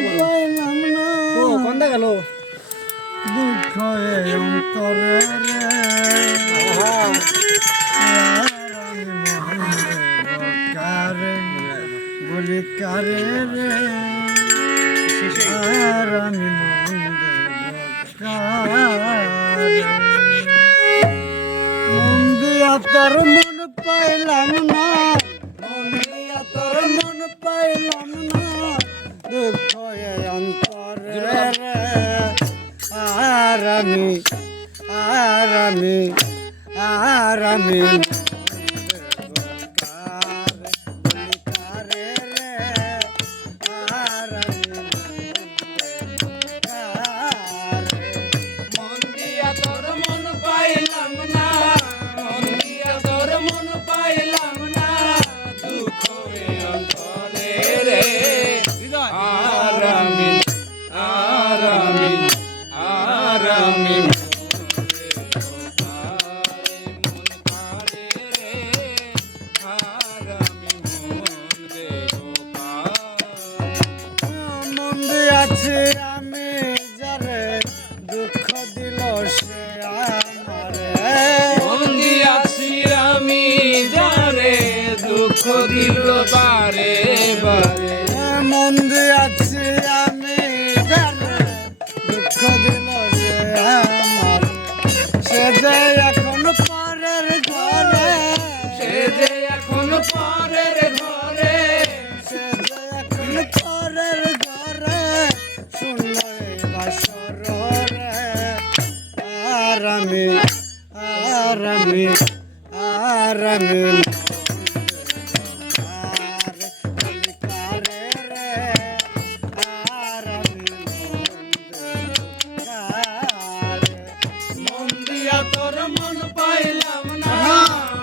পাইলাম না ও কোনটা গেল দুঃখ অন্তরে রে কারে বলি কারে রে আর আমি মন দিয়া তোর মন পাইলাম না মন দিয়া তোর মন পাইলাম না দুঃখ অন্তরে রে আর আমি আমি যারে দুঃখ দিল সে আমারে বন্দি আছি আমি যারে দুঃখ দিল বারে বারে মন দিয়াছি আমি যারে দুঃখ দিল সে আমারে সে যে এখন পরের ঘরে সে যে এখন পরের ঘরে সে যে এখন পরের ঘরে শূন্য বাসর রে আর আমি মন দিয়া তোর মন পাইলাম না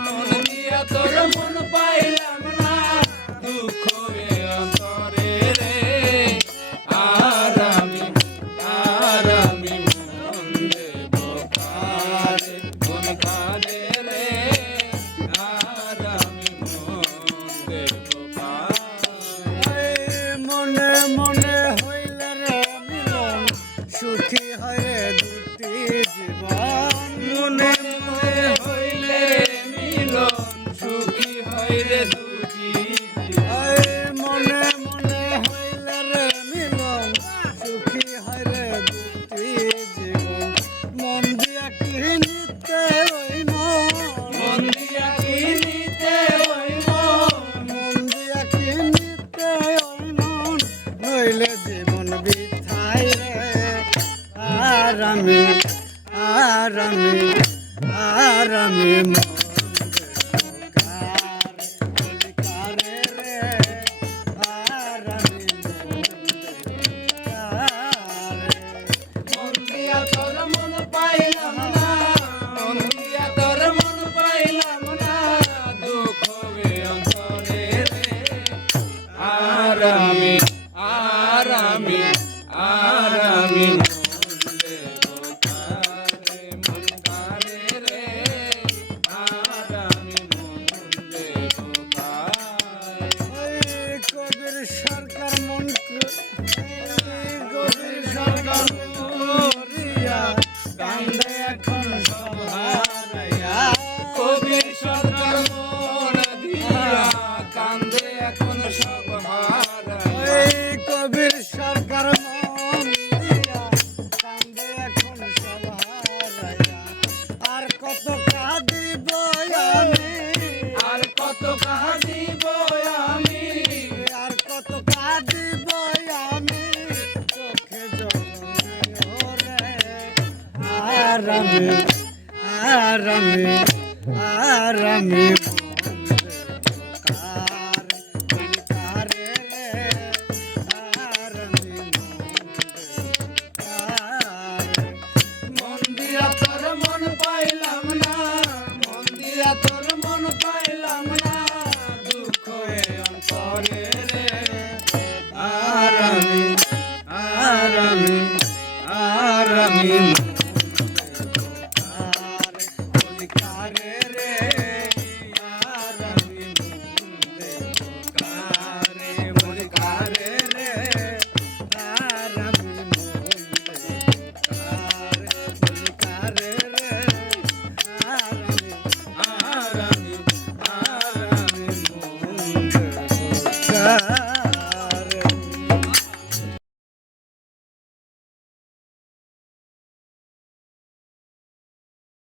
মন দিয়া তোর মন পাইলাম না দুঃখ অন্তরে রে আর আমি মন দেব কারে মন কারে রে আর আমি মন দেব কারে মনে মনে হইলে রে মিলন সুখী হয় দুটি জীবন মনে মনে হইলে মিলন সুখী হইলে দুটি মনে মনে হইলে রে মিলন সুখী হয় রে দুটি জীবন মন দিয়া কি নিতে ওই মন দিয়া কি নিতে হইব মন দিয়া কি নিতে ওই মন নইলে জীবন বিথাই রে আর আমি মন কারে রে আর আমি মন দিয়া তোর মন পাইলাম না মন দিয়া তোর মন পাইলাম না দুঃখ অন্তরে রে আর আমি মন দেব কারে মন কারে রে আর আমি মন দেব কারে কবির সরকার মন কবির সরকার মরিয়া কান্দে এখন সহারাইয়া কবির সরকার মন দিয়া কান্দে এখন সব হারাইয়া কবির সরকার মন দিয়া কান্দে এখন সহারাইয়া আর কত কাঁদিব আমি আর কত কাঁদিব আমি আর কত কাঁদিব আমি চোখে জল রে আর আমি